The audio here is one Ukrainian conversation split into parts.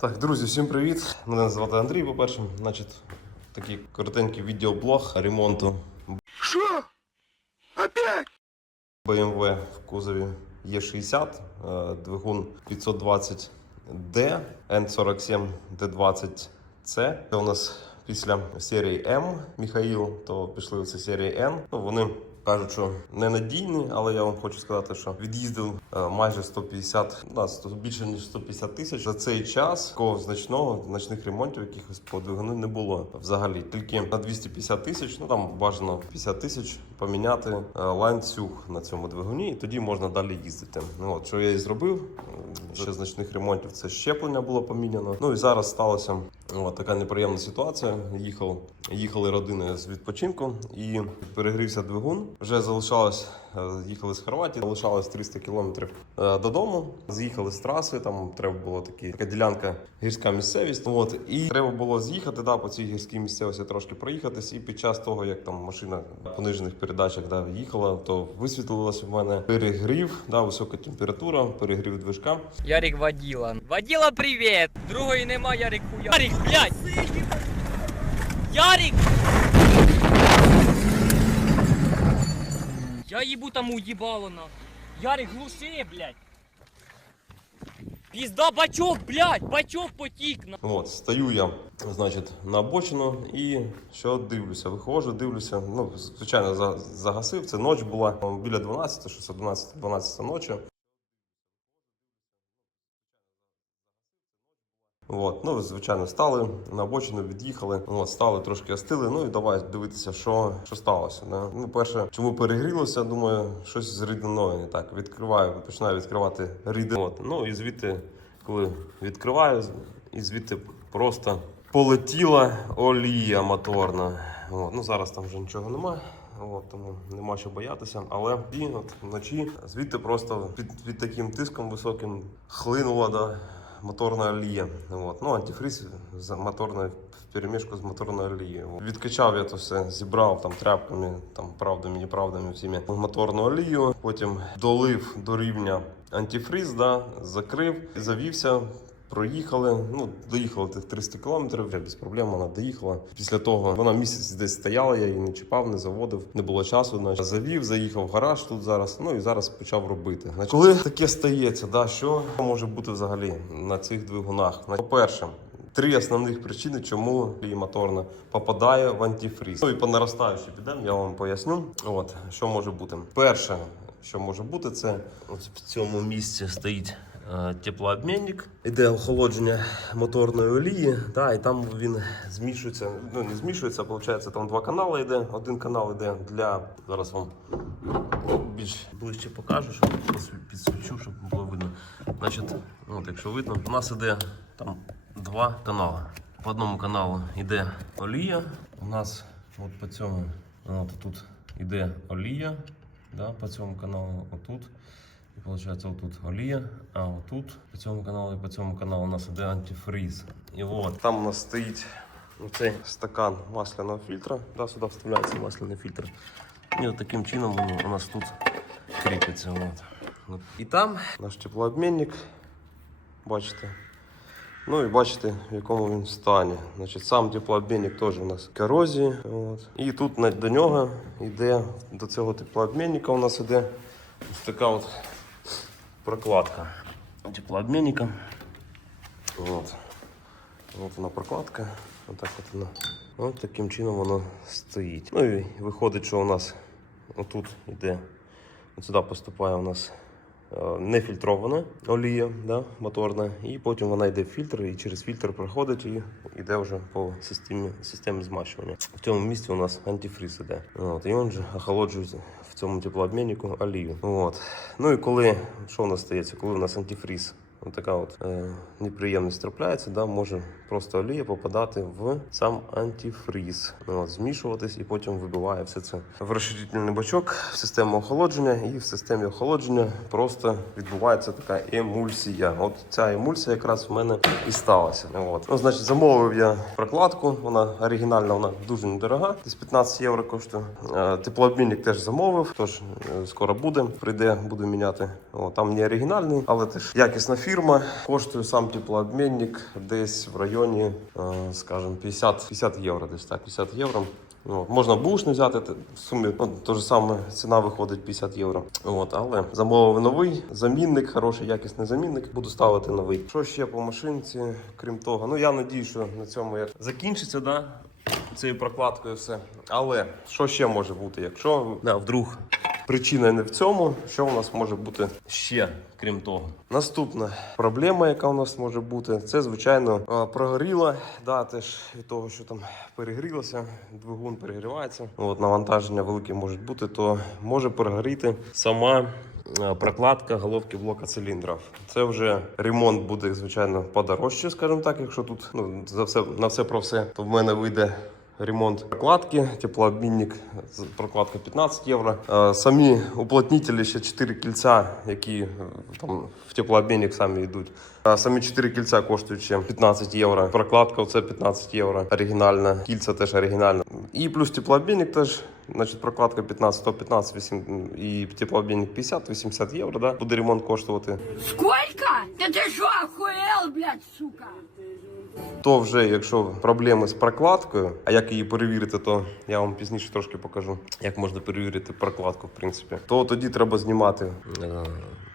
Так, друзі, всім привіт! Мене звати Андрій, по-перше. Значить, такий коротенький відеоблог ремонту Что? Опять? BMW в кузові Е60, е, двигун 520D, N47 D20C. Це у нас після серії М Міхаїл, то пішли оце серії N. Ну, вони кажуть, що ненадійні, але я вам хочу сказати, що від'їздив е, майже 150, на 100 більше ніж 150 тисяч. За цей час такого значного значних ремонтів якихось по не було взагалі. Тільки на 250 тисяч, ну там бажано 50 тисяч поміняти е, ланцюг на цьому двигуні, і тоді можна далі їздити. Ну от що я і зробив. Ще значних ремонтів це щеплення було поміняно. Ну і зараз сталася от, така неприємна ситуація. Їхав, їхали родини з відпочинку і перегрівся двигун. Вже залишалось, е, їхали з Хорватії, залишалось 300 кілометрів е, додому. З'їхали з траси. Там треба було такі така ділянка гірська місцевість. От і треба було з'їхати да, по цій гірській місцевості трошки проїхатись. І під час того, як там машина на понижених передачах да, їхала, то висвітлилося в мене перегрів, да, висока температура, перегрів движка. Ярик водила. Водила, привет! Другої нема, Ярик хуя. Ярик, блядь! Ярик! Я їбу там уїбало на. Ярик, глуши, блядь! Пізда, бачок, блядь! Бачок потік на. Стою я, значить, на обочину і що дивлюся, виходжу, дивлюся. Ну, звичайно, за- загасив. Це ніч була біля 12, щось 11, 12 ночі. От, ну, звичайно, стали на обочину, від'їхали, от, стали трошки остили. Ну і давай дивитися, що, що сталося. Да? Ну, перше, чому перегрілося, думаю, щось з рідиною не так. Відкриваю, починаю відкривати рідину. От, ну і звідти, коли відкриваю, і звідти просто полетіла олія моторна. От, ну зараз там вже нічого немає. От, тому нема що боятися. Але і от вночі звідти просто під, під таким тиском високим хлинула да, моторна олія. От. Ну, антифриз з моторною в перемішку з моторною олією. Відкачав я то все, зібрав там тряпками, там правдами, неправдами всіми моторну олію. Потім долив до рівня антифриз, да, закрив, завівся. Проїхали, ну доїхали тих 300 кілометрів, вже без проблем вона доїхала. Після того вона місяць десь стояла, я її не чіпав, не заводив, не було часу. Значить, завів, заїхав в гараж тут зараз. Ну і зараз почав робити. Значить, коли таке стається, да, що може бути взагалі на цих двигунах? По-перше, Три основних причини, чому її моторна попадає в антифриз. Ну і по наростаючій підемо, я вам поясню. От що може бути. Перше, що може бути, це от в цьому місці стоїть теплообмінник. Іде охолодження моторної олії, да, і там він змішується. Ну не змішується, виходить, там два канали йде. Один канал йде для зараз вам більш ближче покажу, щоб підсвічу, щоб було видно. Значить, от якщо видно, у нас іде там два канали. По одному каналу йде олія. У нас от по цьому от тут йде олія. Да, по цьому каналу отут. І виходить, отут олія, а отут по цьому каналу і по цьому каналу у нас іде антифриз. І от там у нас стоїть цей стакан масляного фільтра. Да, сюди вставляється масляний фільтр. І от таким чином у нас тут кріпиться. От. І там наш теплообмінник. Бачите. Ну і бачите, в якому він стані. Значить, сам теплообмінник теж у нас корозії. От. І тут до нього йде, до цього теплообмінника у нас йде ось така от прокладка теплообменника. Вот. Вот вона прокладка. Отак от вона. От таким чином воно стоїть. Ну і виходить, що у нас отут йде, сюди поступає у нас нефільтрована олія да, моторна, і потім вона йде в фільтр, і через фільтр проходить і йде вже по системі, системі змащування. В цьому місці у нас антифриз іде. От, і він же охолоджує в цьому теплообміннику олію. От. Ну і коли що у нас стається, коли у нас антифриз така от е, неприємність трапляється, да, може просто олія попадати в сам антифриз, ну, змішуватись і потім вибиває все це в розширительний бачок, в систему охолодження, і в системі охолодження просто відбувається така емульсія. От ця емульсія якраз в мене і сталася. От. Ну, значить, замовив я прокладку, вона оригінальна, вона дуже недорога, десь 15 євро коштує. Е, теплообмінник теж замовив, тож е, скоро буде, прийде, буду міняти. О, там не оригінальний, але теж якісна фірма. Коштує сам теплообмінник десь в районі, е, скажімо, 50, 50 євро. Десь так, 50 євро. Ну, от. Можна бушний взяти в сумі, ну, то ж саме ціна виходить 50 євро. От, але замовив новий замінник, хороший якісний замінник. Буду ставити новий. Що ще по машинці, крім того? Ну я надію, що на цьому як закінчиться, да? Цією прокладкою все. Але що ще може бути, якщо да, вдруг причина не в цьому, що у нас може бути ще, крім того? Наступна проблема, яка у нас може бути, це звичайно е, прогоріла. Да, теж від того, що там перегрілося, двигун перегрівається. От навантаження велике може бути, то може перегоріти сама. Е, Прокладка головки блока циліндрів. Це вже ремонт буде, звичайно, подорожче, скажімо так. Якщо тут ну, за все на все про все, то в мене вийде ремонт прокладки, теплообмінник, прокладка 15 євро. Е, Самі уплотнителі ще 4 кільця, які е, там в теплообмінник самі йдуть. Самі 4 кільця коштують ще 15 євро. Прокладка це 15 євро. Оригінальна. Кільця теж оригінальна. І плюс теплообмінник теж. Значить, прокладка 15, 115, 8, і теплообмінник 50-80 євро, да? буде ремонт коштувати. Сколько? Да ты что, охуел, блядь, сука? То вже, якщо проблеми з прокладкою, а як її перевірити, то я вам пізніше трошки покажу, як можна перевірити прокладку, в принципі. То тоді треба знімати е,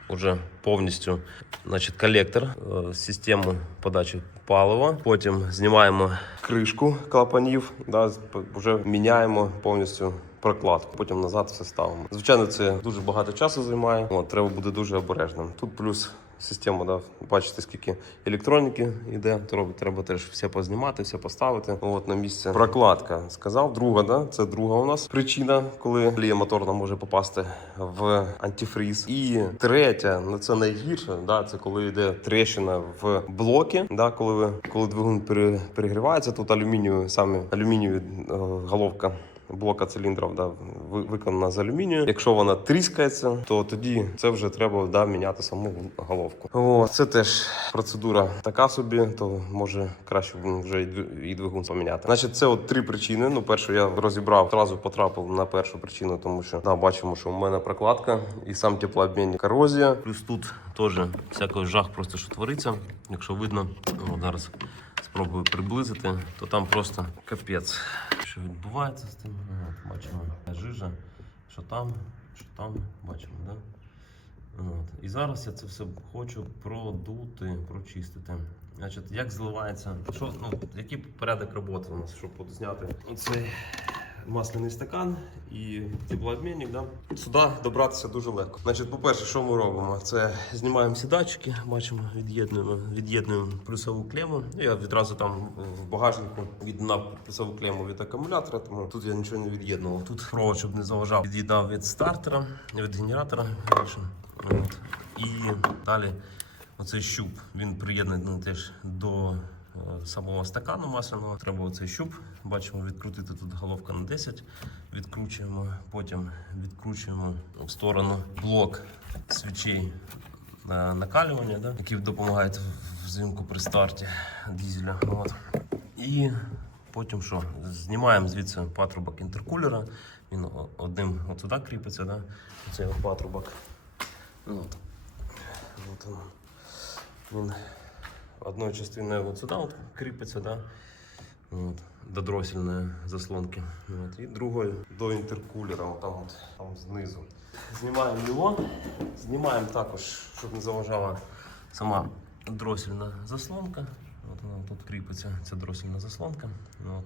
уже повністю значить, колектор, е, систему подачі палива. Потім знімаємо кришку клапанів, да, вже міняємо повністю. Прокладку, потім назад все ставимо. Звичайно, це дуже багато часу займає. От, треба бути дуже обережним. Тут плюс система, да, бачите, скільки електроніки йде. Треба, треба теж все познімати, все поставити. От на місце. Прокладка сказав. Друга, да, це друга у нас причина, коли лія моторна може попасти в антифріз. І третя, ну це найгірше, да, це коли йде трещина в блокі. Да, коли ви коли двигун пере, перегрівається, тут алюмінієві саме алюмінієві е, головка блока циліндрів да, ви- виконана з алюмінію. Якщо вона тріскається, то тоді це вже треба да, міняти саму головку. О, це теж процедура така собі, то може краще вже і двигун поміняти. Значить, це от три причини. Ну, першу я розібрав, одразу потрапив на першу причину, тому що да, бачимо, що в мене прокладка і сам теплообмінник корозія. Плюс тут теж всякий жах просто що твориться. Якщо видно, ну, зараз спробую приблизити, то там просто капець. Що відбувається з тим? Ну, От, бачимо жижа, що там, що там, бачимо, да? От. І зараз я це все хочу продути, прочистити. Значить, як зливається, що, ну, який порядок роботи у нас, щоб от зняти цей масляний стакан і теплообмінник. Да? Сюди добратися дуже легко. Значить, по-перше, що ми робимо? Це знімаємо всі датчики, бачимо, від'єднуємо, від'єднуємо плюсову клему. Я відразу там в багажнику від'єднав плюсову клему від акумулятора, тому тут я нічого не від'єднував. Тут провод, щоб не заважав, від'єднав від стартера, від генератора. От. І далі оцей щуп, він приєднаний теж до самого стакану масляного. Треба оцей щуп. Бачимо, відкрутити тут головка на 10. Відкручуємо, потім відкручуємо в сторону блок свічей на накалювання, да, які допомагають взимку при старті дізеля. От. І потім що? Знімаємо звідси патрубок інтеркулера. Він одним от кріпиться, да? цей патрубок. От. От. Він одною частиною от сюди от кріпиться, да? От, до дросільної заслонки. От, і другою до інтеркулера, от там, от, там знизу. Знімаємо його, знімаємо також, щоб не заважала сама дросільна заслонка. От вона тут кріпиться, ця дросільна заслонка. От.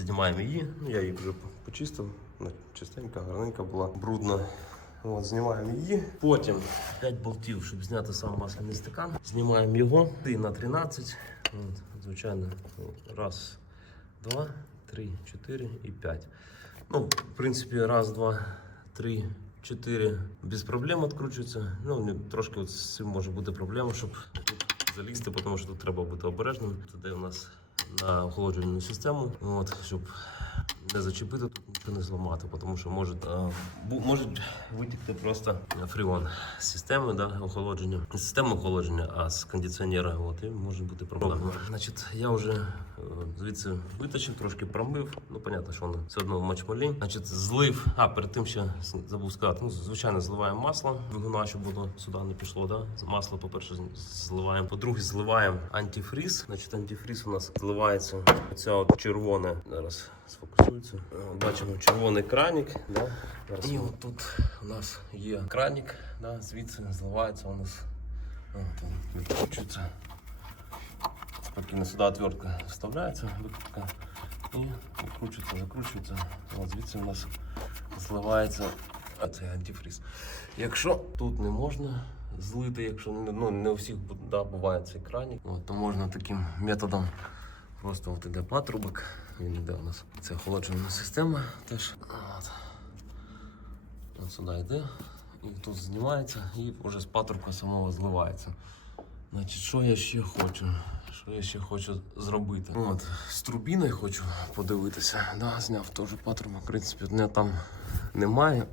Знімаємо її, ну, я її вже почистив, чистенька, гарненька була, брудна. От, знімаємо її. Потім 5 болтів, щоб зняти сам масляний стакан. Знімаємо його і на 13. От, звичайно, раз, два, три, чотири і п'ять. Ну, в принципі, раз, два, три, чотири без проблем відкручується. Ну, трошки от з цим може бути проблема, щоб тут залізти, тому що тут треба бути обережним. Туди у нас на охолоджувальну систему, от, щоб не зачепити, тут нічого не зламати, тому що може, може витікти просто фріон з системи да, охолодження. Не з системи охолодження, а з кондиціонера. От, і може бути проблема. Значить, я вже е, звідси витащив, трошки промив. Ну, понятно, що воно все одно в мачмалі. Значить, злив. А, перед тим ще забув сказати. Ну, звичайно, зливаємо масло двигуна, щоб воно сюди не пішло. Да? Масло, по-перше, зливаємо. По-друге, зливаємо антифріз. Значить, антифріз у нас зливається. Оця от червоне. Зараз сфокусується. Е, Бачимо червоний кранік. Да? Зараз. І от тут у нас є кранік, да? звідси зливається у нас. От, відкручується. Спокійно сюди отвертка вставляється, викрутка. І викручується, закручується. От звідси у нас зливається цей антифриз. Якщо тут не можна злити, якщо ну, не у всіх да, буває цей кранік, то можна таким методом. Просто от іде патрубок, він іде у нас. Це охолоджена система теж. От. От сюди йде, і тут знімається, і вже з патрубка самого зливається. Значить, що я ще хочу? Що я ще хочу зробити? От, з турбіною хочу подивитися. Да, зняв теж патрубок. В принципі, не, там немає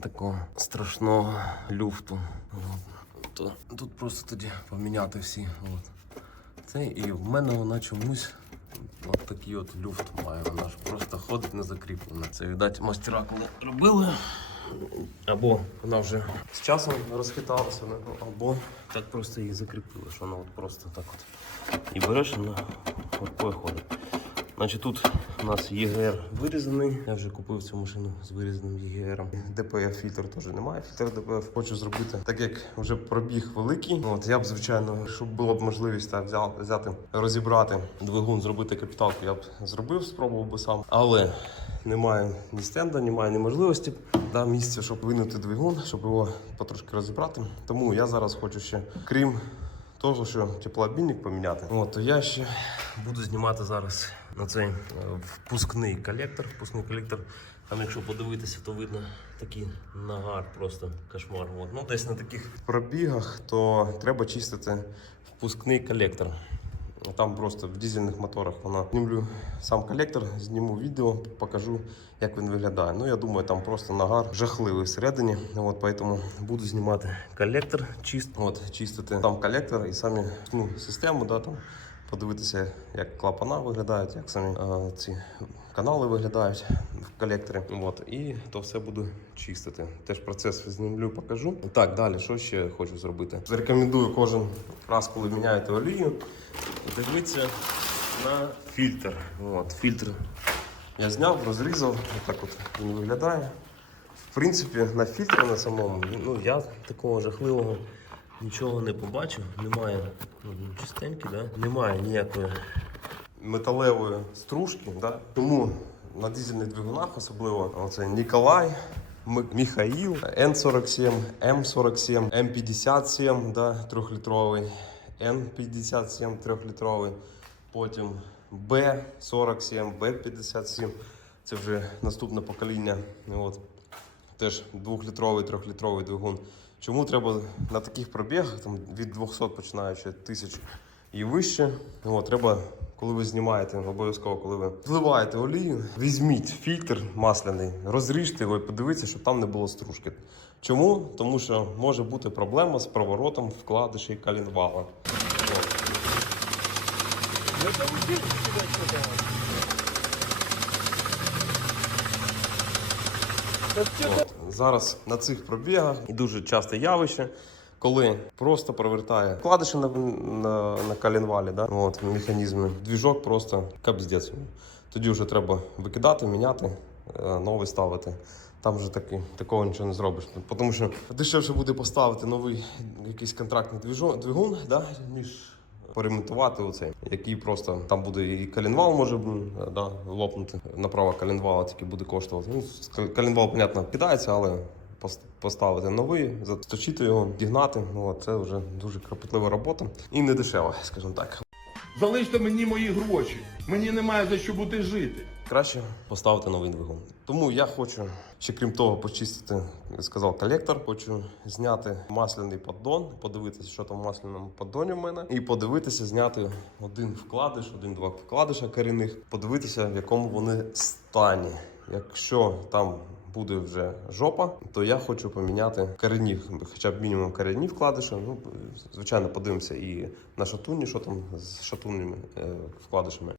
такого страшного люфту. От. Тут просто тоді поміняти всі. От. Це і в мене вона чомусь. От такий от люфт має, вона ж просто ходить не закріплена. Це, видать, мастера коли робили. Або вона вже з часом розхиталася, або так просто її закріпили, що вона от просто так от. І береш, вона от походить. Значить, тут у нас ЄГР вирізаний. Я вже купив цю машину з вирізаним ЄГРом. ДПФ фільтр теж немає. Фільтр ДПФ хочу зробити. Так як вже пробіг великий. От я б звичайно, щоб була б можливість так взяти, взяти розібрати двигун, зробити капіталку, я б зробив, спробував би сам. Але немає ні стенда, немає ні можливості да, місця, щоб винути двигун, щоб його потрошки розібрати. Тому я зараз хочу ще, крім того, що теплообмінник поміняти. От, то я ще буду знімати зараз на цей е, впускний колектор. Впускний колектор. Там, якщо подивитися, то видно такий нагар, просто кошмар. От. Ну, десь на таких пробігах, то треба чистити впускний колектор. Там просто в дизельних моторах вона знімлю сам колектор, зніму відео, покажу, як він виглядає. Ну, я думаю, там просто нагар жахливий всередині. От, поэтому буду знімати колектор, чист, от, чистити там колектор і самі ну, систему, да, там, подивитися, як клапана виглядають, як самі е, ці канали виглядають в колекторі. От, і то все буду чистити. Теж процес знімлю, покажу. Так, далі, що ще хочу зробити? Рекомендую кожен раз, коли міняєте олію, дивитися на фільтр. От, фільтр я зняв, розрізав, так от він виглядає. В принципі, на фільтрі на самому, ну я такого жахливого нічого не побачив. Немає ну, він да? немає ніякої металевої стружки. Да? Тому на дизельних двигунах, особливо оце Ніколай. Міхаїл, Н47, М47, М57, да, трьохлітровий, Н57 трьохлітровий, потім Б47, Б57. Це вже наступне покоління. От. Теж двохлітровий, трьохлітровий двигун. Чому треба на таких пробігах, там від 200 починаючи тисяч і вище, от, треба, коли ви знімаєте, обов'язково, коли ви вливаєте олію, візьміть фільтр масляний, розріжте його і подивіться, щоб там не було стружки. Чому? Тому що може бути проблема з проворотом вкладишей калінвала. От. Зараз на цих пробігах і дуже часте явище, коли просто провертає вкладиші на, на, на коленвалі, да? От, механізми. Двіжок просто капздець. Тоді вже треба викидати, міняти, е, новий ставити. Там вже таки, такого нічого не зробиш. Тому що дешевше буде поставити новий якийсь контрактний двіжо- двигун, да? ніж поремонтувати оцей, який просто там буде і коленвал може да, лопнути. Направо коленвала тільки буде коштувати. Ну, коленвал, понятно, кидається, але пос- поставити новий, заточити його, дігнати. Ну, це вже дуже кропотлива робота і не дешева, скажімо так. Залиште мені мої гроші. Мені немає за що бути жити. Краще поставити новий двигун. Тому я хочу ще крім того, почистити, як сказав, колектор. Хочу зняти масляний поддон, подивитися, що там в масляному поддоні в мене, і подивитися, зняти один вкладиш, один-два вкладиша корінних, подивитися, в якому вони стані. Якщо там буде вже жопа, то я хочу поміняти корінні, хоча б мінімум корінні вкладиші. Ну, звичайно, подивимося і на шатуні, що там з шатунними е, вкладишами.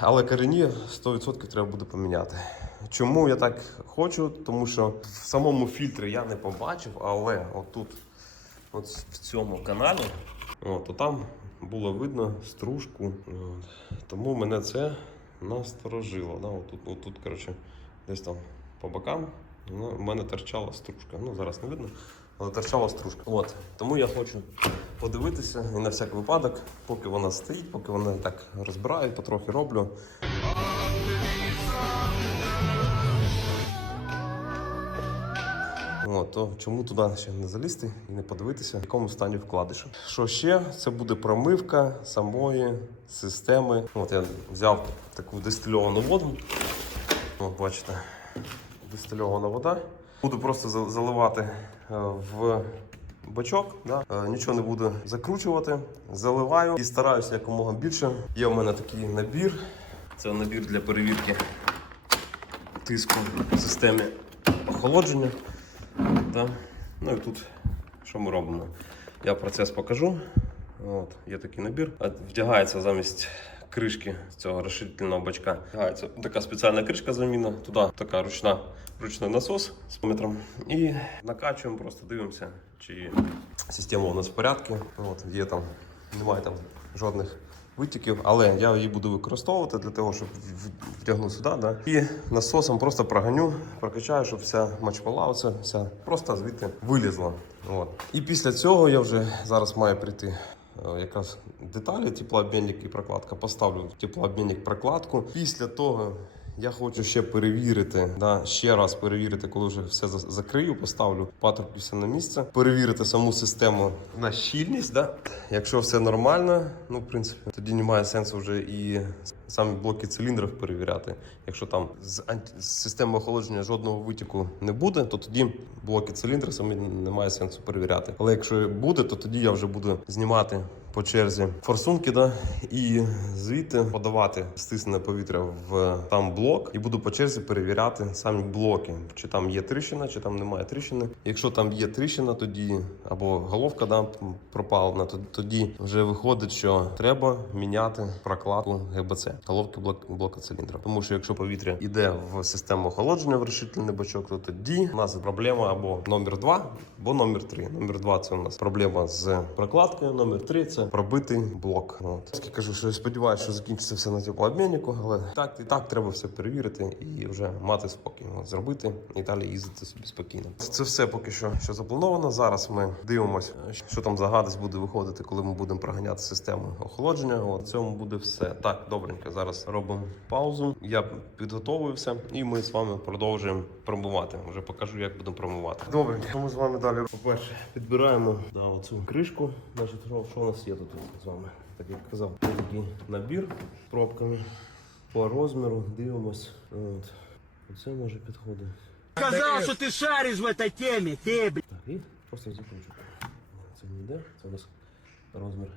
Але корені 100% треба буде поміняти. Чому я так хочу? Тому що в самому фільтрі я не побачив, але отут, от в цьому каналі, от, то там було видно стружку. От. Тому мене це насторожило. Да? Отут, отут, коротше, десь там по бокам ну, в мене торчала стружка. Ну, зараз не видно, але торчала стружка. От. Тому я хочу подивитися і на всяк випадок, поки вона стоїть, поки вона так розбираю, потрохи роблю. От, то чому туди ще не залізти і не подивитися, в якому стані вкладиша. Що ще? Це буде промивка самої системи. От я взяв таку дистильовану воду. От, бачите, дистильована вода. Буду просто заливати е, в бачок. Да? Е, Нічого не буду закручувати. Заливаю і стараюся якомога більше. Є у мене такий набір. Це набір для перевірки тиску в системі охолодження. Да? Ну і тут що ми робимо? Я процес покажу. От, є такий набір. Вдягається замість кришки з цього розширительного бачка. Вдягається така спеціальна кришка заміна. Туди така ручна, ручний насос з метром. І накачуємо, просто дивимося, чи система у нас в порядку. От, є там, немає там жодних витіків, але я її буду використовувати для того, щоб в- в- втягнути сюди. Да? І насосом просто проганю, прокачаю, щоб вся мочмала, оця вся просто звідти вилізла. От. І після цього я вже зараз маю прийти. Е, Якраз деталі, теплообмінник і прокладка. Поставлю теплообмінник прокладку. Після того я хочу ще перевірити, да, ще раз перевірити, коли вже все за- закрию, поставлю патрубки все на місце. Перевірити саму систему на щільність. Да. Якщо все нормально, ну в принципі, тоді немає сенсу вже і самі блоки циліндрів перевіряти. Якщо там з, ант- з системи охолодження жодного витіку не буде, то тоді блоки циліндри самі немає сенсу перевіряти. Але якщо буде, то тоді я вже буду знімати по черзі форсунки, да, і звідти подавати стиснене повітря в там блок, і буду по черзі перевіряти самі блоки, чи там є тріщина, чи там немає тріщини. Якщо там є тріщина, тоді або головка да, пропалена, то тоді вже виходить, що треба міняти прокладку ГБЦ, головки блок, блока циліндра. Тому що якщо повітря йде в систему охолодження в решительний бачок, то тоді у нас проблема або номер 2, або номер 3. Номер 2 це у нас проблема з прокладкою, номер 3 це пробитий блок. От. Я кажу, що сподіваюся, що закінчиться все на теплообміннику, але так і так треба все перевірити і вже мати спокій. От, зробити і далі їздити собі спокійно. Це все поки що, що заплановано. Зараз ми дивимося, що там за гадость буде виходити, коли ми будемо проганяти систему охолодження. От, цьому буде все. Так, добренько. Зараз робимо паузу. Я підготовуюся, і ми з вами продовжуємо промивати. Вже покажу, як будемо промивати. Добренько, ми з вами далі. По-перше, підбираємо да, оцю кришку. Значить, що у нас є тут з вами? Так як казав, є такий набір з пробками по розміру. Дивимось. От. Оце може підходить. Сказал, что ты шаришь в этой теме, ты, блядь. Так, і просто закручу. Це не йде, це у нас розмір.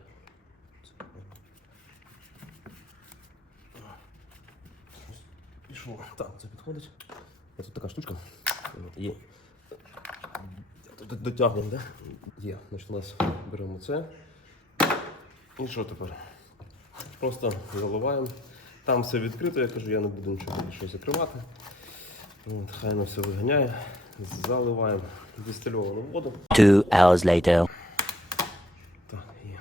Пішло. Так, це підходить. Ось тут така штучка. От, Є. Тут дотягнемо, да? Є. Значить, у нас беремо це. І що тепер? Просто заливаємо. Там все відкрито, я кажу, я не буду нічого більше закривати. От, хай воно все виганяє. Заливаємо дистильовану воду. Two hours later. Так, є.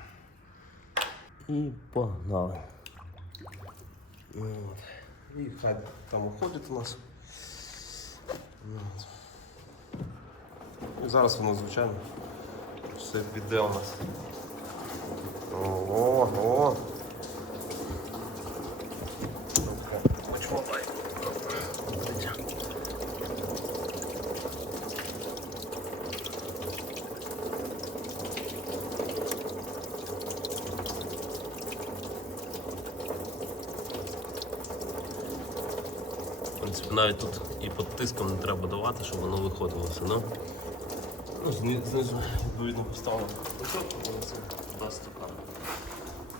І погнали. От. І хай там уходить у нас. От. І зараз воно, звичайно, все піде у нас. Ого. В принципі, навіть тут і під тиском не треба давати, щоб воно виходилося. Ну? Ну, зни- знизу, відповідно, це дасть.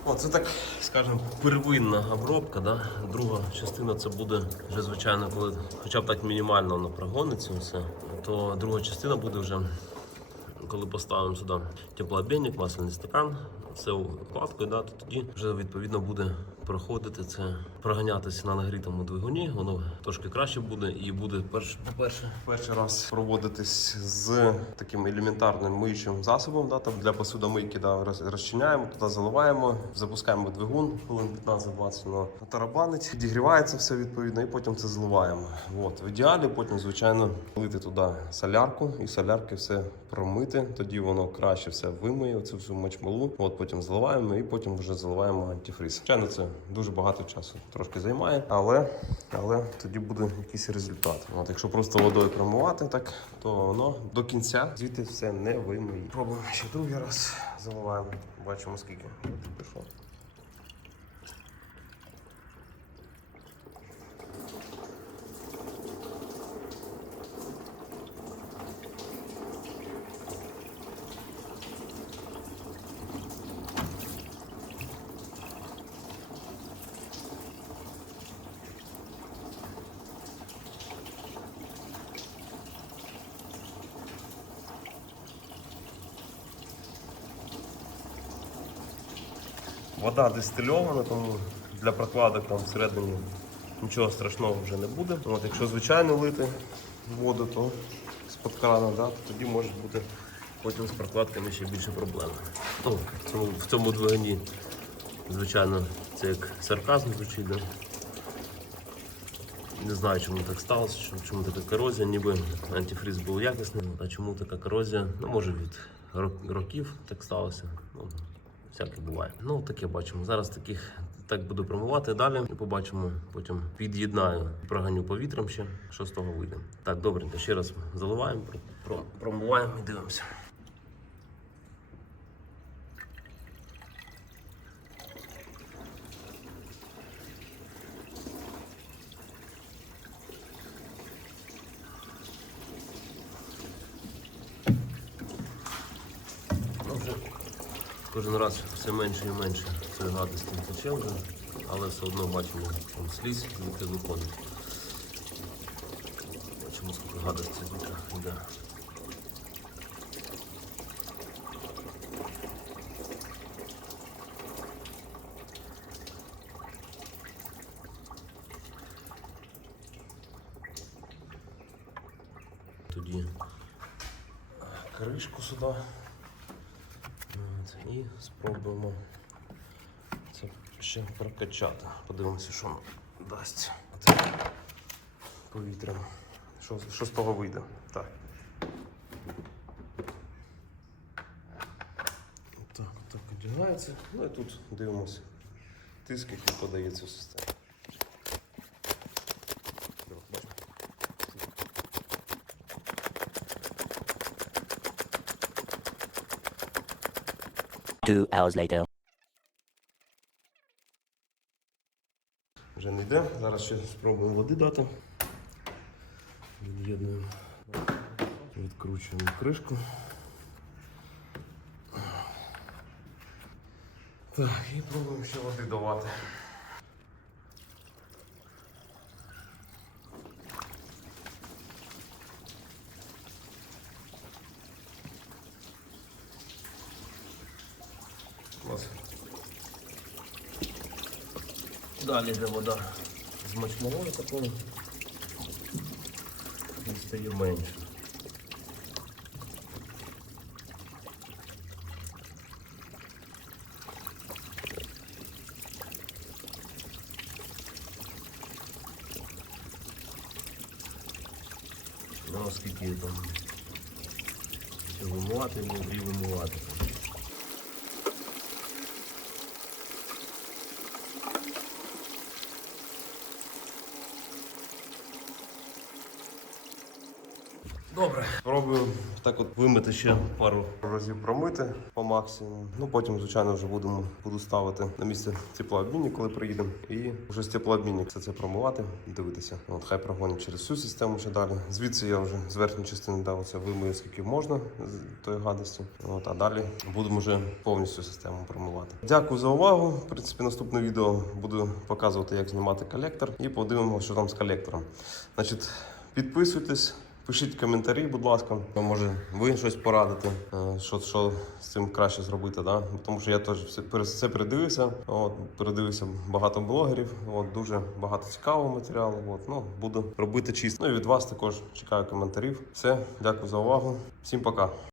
О, це так, скажімо, первинна обробка, да? друга частина це буде вже звичайно, коли хоча б так мінімально воно прогониться все, то друга частина буде вже, коли поставимо сюди теплообмінник, масляний стакан, все укладкою, да, то тоді вже відповідно буде проходити це, проганятися на нагрітому двигуні, воно трошки краще буде і буде перш, по-перше, перший раз проводитись з таким елементарним миючим засобом, да, там для посудомийки, да, роз- розчиняємо, туди заливаємо, запускаємо двигун, хвилин 15-20 воно тарабанить, підігрівається все відповідно, і потім це зливаємо. От. В ідеалі потім, звичайно, лити туди солярку і солярки все промити, тоді воно краще все вимиє, цю всю мочмалу. От потім зливаємо і потім вже заливаємо антифриз. Звичайно, це дуже багато часу трошки займає, але, але тоді буде якийсь результат. От якщо просто водою промивати, так то воно до кінця звідти все не вимиє. Пробуємо ще другий раз заливаємо. Бачимо скільки пішло. Вода дистильована, тому для прокладок там всередині нічого страшного вже не буде. От, якщо звичайно лити воду, то з-під крана, да, то тоді може бути потім з прокладками ще більше проблем. Ну, в цьому, в цьому двигуні, звичайно, це як сарказм звучить. Да? Не знаю, чому так сталося, чому- така корозія, ніби антифриз був якісний, а чому така корозія? Ну, може від років так сталося. Ну, всяке буває. Ну, таке бачимо. Зараз таких так буду промивати далі побачимо. Потім під'єднаю, проганю повітрям ще, що з того вийде. Так, добре, ще раз заливаємо, про- про- промиваємо і дивимося. Ну, вже кожен раз все менше і менше цієї гадості тече але все одно бачимо там слізь звідти виходить. Бачимо, скільки гадості звідти йде. Тоді кришку сюди. От, і спробуємо це ще прокачати. Подивимося, що дасть От, повітрям. Що, що з того вийде? Так. Так, так одягається. Ну і тут дивимося тиск, який подається в систему. Two hours later. Вже не йде. Зараз ще спробуємо води дати. Від'єднуємо. Відкручуємо кришку. Так, і пробуємо ще води давати. Далі йде вода з мочмовою такою. І стає менше. Ну, оскільки там ще вимивати і вимивати. Добре. Пробую так от вимити ще пару разів промити по максимуму. Ну потім, звичайно, вже будемо буду ставити на місце теплообмінник, коли приїдемо. І вже з теплообмінник все це промивати, дивитися. От хай прогонять через всю систему ще далі. Звідси я вже з верхньої частини дав це вимию скільки можна з тої гадості. От, а далі будемо вже повністю систему промивати. Дякую за увагу. В принципі, наступне відео буду показувати, як знімати колектор, і подивимося, що там з колектором. Значить, підписуйтесь. Пишіть коментарі, будь ласка. Може, ви щось порадите, е, що, що з цим краще зробити. Да? Тому що я теж все, все передивився. От, передивився багато блогерів. От, дуже багато цікавого матеріалу. От, ну, буду робити чисто. Ну і від вас також чекаю коментарів. Все, дякую за увагу. Всім пока.